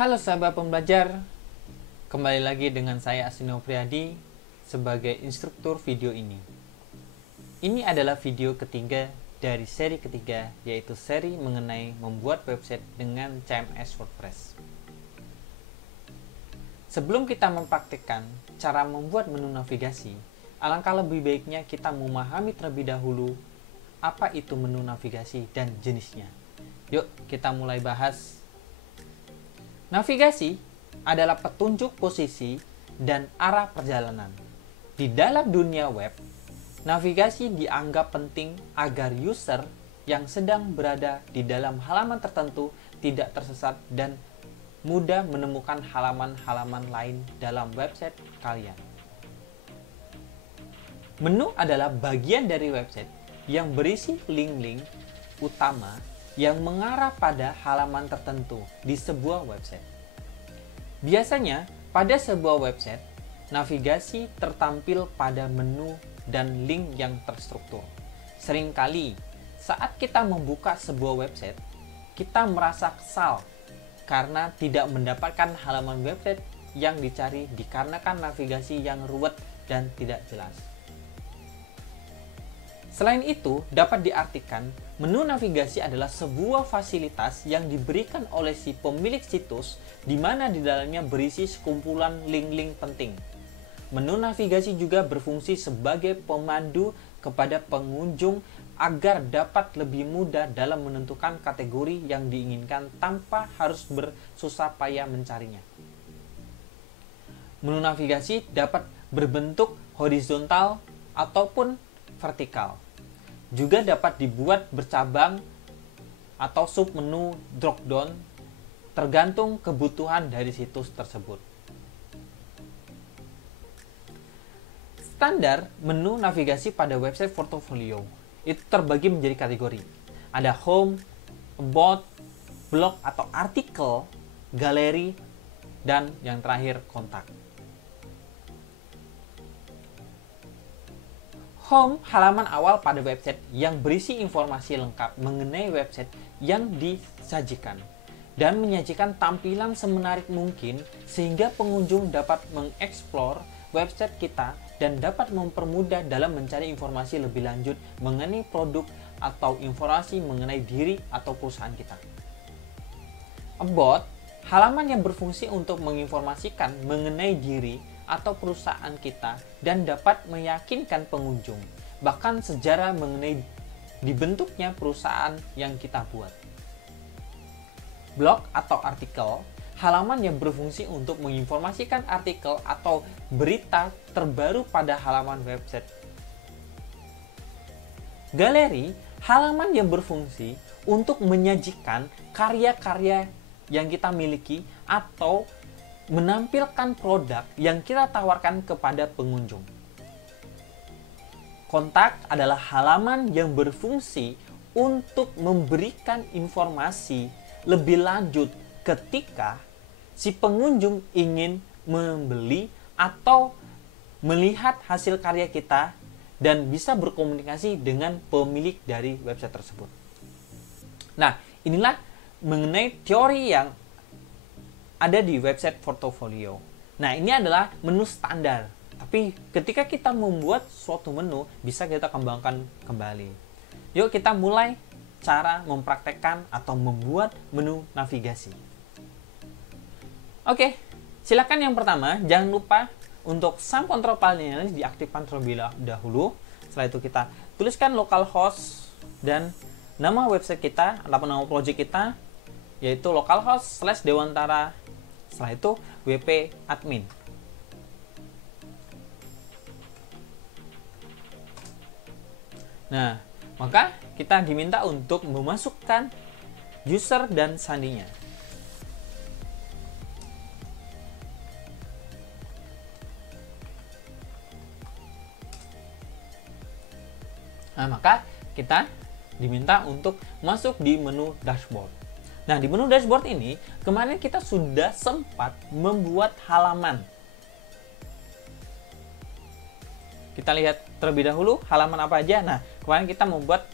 Halo sahabat pembelajar, kembali lagi dengan saya Asino Priadi sebagai instruktur video ini. Ini adalah video ketiga dari seri ketiga, yaitu seri mengenai membuat website dengan CMS WordPress. Sebelum kita mempraktikkan cara membuat menu navigasi, alangkah lebih baiknya kita memahami terlebih dahulu apa itu menu navigasi dan jenisnya. Yuk kita mulai bahas. Navigasi adalah petunjuk posisi dan arah perjalanan. Di dalam dunia web, navigasi dianggap penting agar user yang sedang berada di dalam halaman tertentu tidak tersesat dan mudah menemukan halaman-halaman lain dalam website kalian. Menu adalah bagian dari website yang berisi link-link utama yang mengarah pada halaman tertentu di sebuah website. Biasanya, pada sebuah website, navigasi tertampil pada menu dan link yang terstruktur. Seringkali, saat kita membuka sebuah website, kita merasa kesal karena tidak mendapatkan halaman website yang dicari dikarenakan navigasi yang ruwet dan tidak jelas. Selain itu, dapat diartikan menu navigasi adalah sebuah fasilitas yang diberikan oleh si pemilik situs di mana di dalamnya berisi sekumpulan link-link penting. Menu navigasi juga berfungsi sebagai pemandu kepada pengunjung agar dapat lebih mudah dalam menentukan kategori yang diinginkan tanpa harus bersusah payah mencarinya. Menu navigasi dapat berbentuk horizontal ataupun vertikal. Juga dapat dibuat bercabang atau submenu drop-down tergantung kebutuhan dari situs tersebut. Standar menu navigasi pada website portofolio itu terbagi menjadi kategori. Ada home, about, blog atau artikel, galeri, dan yang terakhir kontak. Home, halaman awal pada website yang berisi informasi lengkap mengenai website yang disajikan dan menyajikan tampilan semenarik mungkin sehingga pengunjung dapat mengeksplor website kita dan dapat mempermudah dalam mencari informasi lebih lanjut mengenai produk atau informasi mengenai diri atau perusahaan kita. About, halaman yang berfungsi untuk menginformasikan mengenai diri atau perusahaan kita dan dapat meyakinkan pengunjung bahkan sejarah mengenai dibentuknya perusahaan yang kita buat. Blog atau artikel, halaman yang berfungsi untuk menginformasikan artikel atau berita terbaru pada halaman website. Galeri, halaman yang berfungsi untuk menyajikan karya-karya yang kita miliki atau menampilkan produk yang kita tawarkan kepada pengunjung. Kontak adalah halaman yang berfungsi untuk memberikan informasi lebih lanjut ketika si pengunjung ingin membeli atau melihat hasil karya kita dan bisa berkomunikasi dengan pemilik dari website tersebut. Nah, inilah mengenai teori yang ada di website portofolio. Nah, ini adalah menu standar. Tapi ketika kita membuat suatu menu, bisa kita kembangkan kembali. Yuk kita mulai cara mempraktekkan atau membuat menu navigasi. Oke, silakan yang pertama, jangan lupa untuk SAM control panel diaktifkan terlebih dahulu. Setelah itu kita tuliskan localhost dan nama website kita atau nama project kita yaitu localhost/dewantara. Setelah itu wp admin. Nah, maka kita diminta untuk memasukkan user dan sandinya. Nah, maka kita diminta untuk masuk di menu dashboard. Nah, di menu dashboard ini, kemarin kita sudah sempat membuat halaman. Kita lihat terlebih dahulu halaman apa aja. Nah, kemarin kita membuat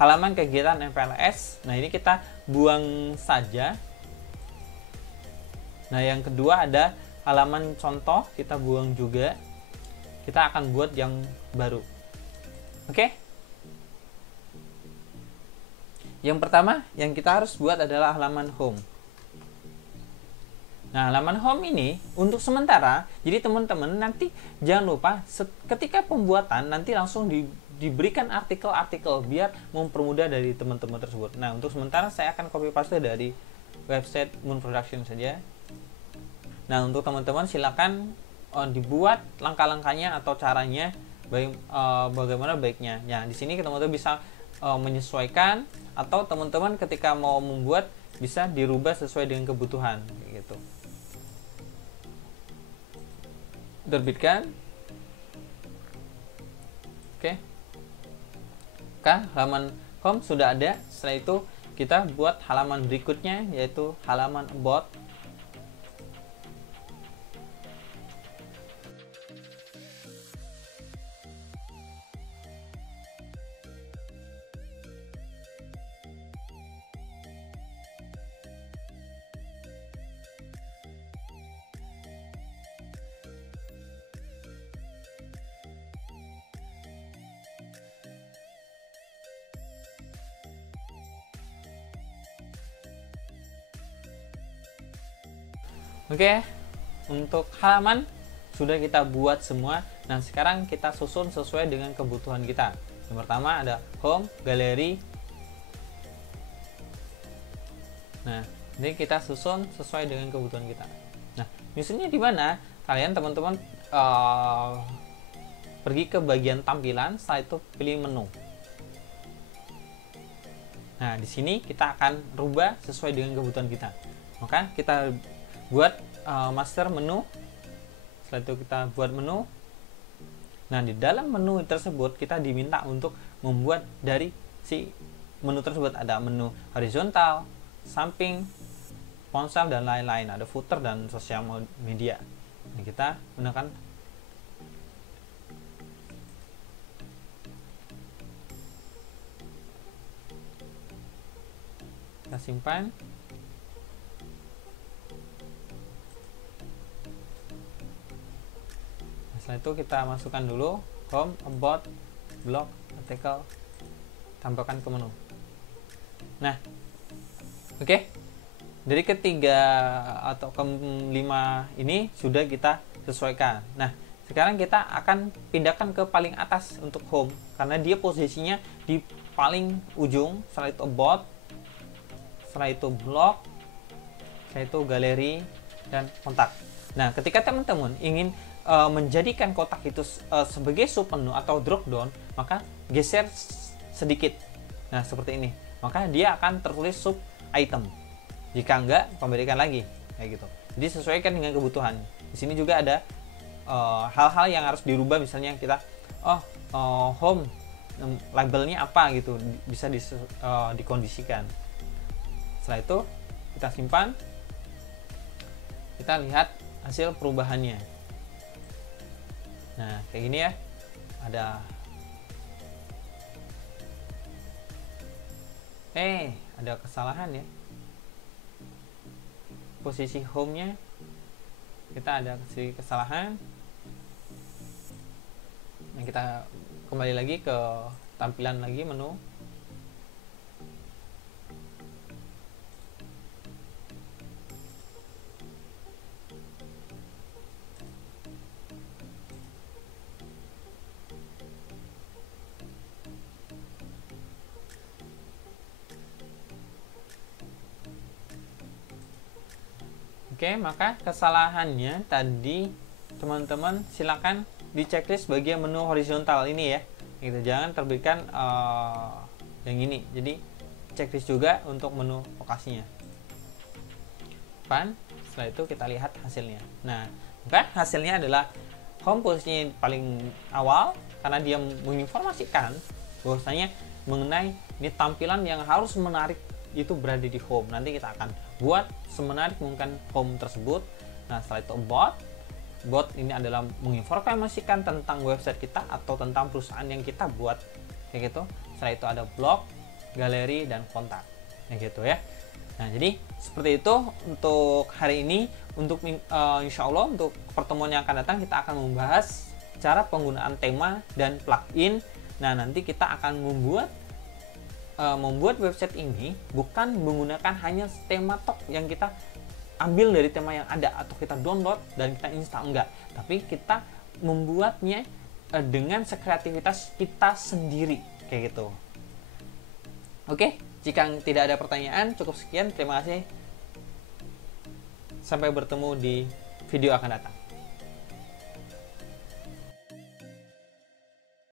halaman kegiatan MPLS. Nah, ini kita buang saja. Nah, yang kedua ada halaman contoh, kita buang juga. Kita akan buat yang baru. Oke? Yang pertama yang kita harus buat adalah halaman home. Nah, halaman home ini untuk sementara, jadi teman-teman nanti jangan lupa ketika pembuatan nanti langsung diberikan artikel-artikel biar mempermudah dari teman-teman tersebut. Nah, untuk sementara saya akan copy paste dari website Moon Production saja. Nah, untuk teman-teman silakan dibuat langkah-langkahnya atau caranya bagaimana baiknya. Ya, di sini teman-teman bisa menyesuaikan, atau teman-teman ketika mau membuat bisa dirubah sesuai dengan kebutuhan gitu. Terbitkan. Oke. Halaman home sudah ada. Setelah itu kita buat halaman berikutnya, yaitu halaman about. Oke, untuk halaman sudah kita buat semua. Nah, sekarang kita susun sesuai dengan kebutuhan kita. Yang pertama ada home, galeri. Nah, ini kita susun sesuai dengan kebutuhan kita. Nah, nyusunnya di mana? Kalian teman-teman pergi ke bagian tampilan, setelah itu pilih menu. Nah, di sini kita akan rubah sesuai dengan kebutuhan kita. Maka kita buat master menu. Setelah itu kita buat menu. Nah, di dalam menu tersebut kita diminta untuk membuat dari si menu tersebut. Ada menu horizontal, samping, ponsel, dan lain-lain. Ada footer dan sosial media. Nah, kita gunakan kita simpan. Setelah itu kita masukkan dulu home, about, blog, artikel, tambahkan ke menu. Nah, oke. Dari ketiga atau kelima ini sudah kita sesuaikan. Nah, sekarang kita akan pindahkan ke paling atas untuk home, karena dia posisinya di paling ujung. Setelah itu about, setelah itu blog, setelah itu galeri, dan kontak. Nah, ketika teman-teman ingin menjadikan kotak itu sebagai submenu atau drop down, maka geser sedikit. Nah, seperti ini. Maka dia akan tertulis sub item. Jika enggak, kembalikan lagi kayak gitu. Jadi sesuaikan dengan kebutuhan. Di sini juga ada hal-hal yang harus dirubah, misalnya kita home labelnya apa gitu, bisa dikondisikan. Setelah itu kita simpan. Kita lihat hasil perubahannya. Nah, kayak gini ya. Ada kesalahan ya. Posisi home-nya kita ada kesalahan. Nah, kita kembali lagi ke tampilan lagi menu. Oke, maka kesalahannya tadi teman-teman silakan di checklist bagian menu horizontal ini ya. Gitu, jangan terbitkan yang ini. Jadi checklist juga untuk menu lokasinya. Setelah itu kita lihat hasilnya. Nah, maka hasilnya adalah home posisinya paling awal karena dia menginformasikan bahwasanya mengenai ini tampilan yang harus menarik itu berada di home. Nanti kita akan buat semenarik mungkin home tersebut. Nah, setelah itu about ini adalah menginformasikan tentang website kita atau tentang perusahaan yang kita buat kayak gitu. Setelah itu ada blog, galeri, dan kontak kayak gitu ya. Nah, jadi seperti itu untuk hari ini. Untuk insya Allah untuk pertemuan yang akan datang kita akan membahas cara penggunaan tema dan plugin. Nah, nanti kita akan membuat website ini bukan menggunakan hanya tema tok yang kita ambil dari tema yang ada atau kita download dan kita install, enggak, tapi kita membuatnya dengan sekreativitas kita sendiri kayak gitu. Oke, jika tidak ada pertanyaan cukup sekian, terima kasih, sampai bertemu di video akan datang.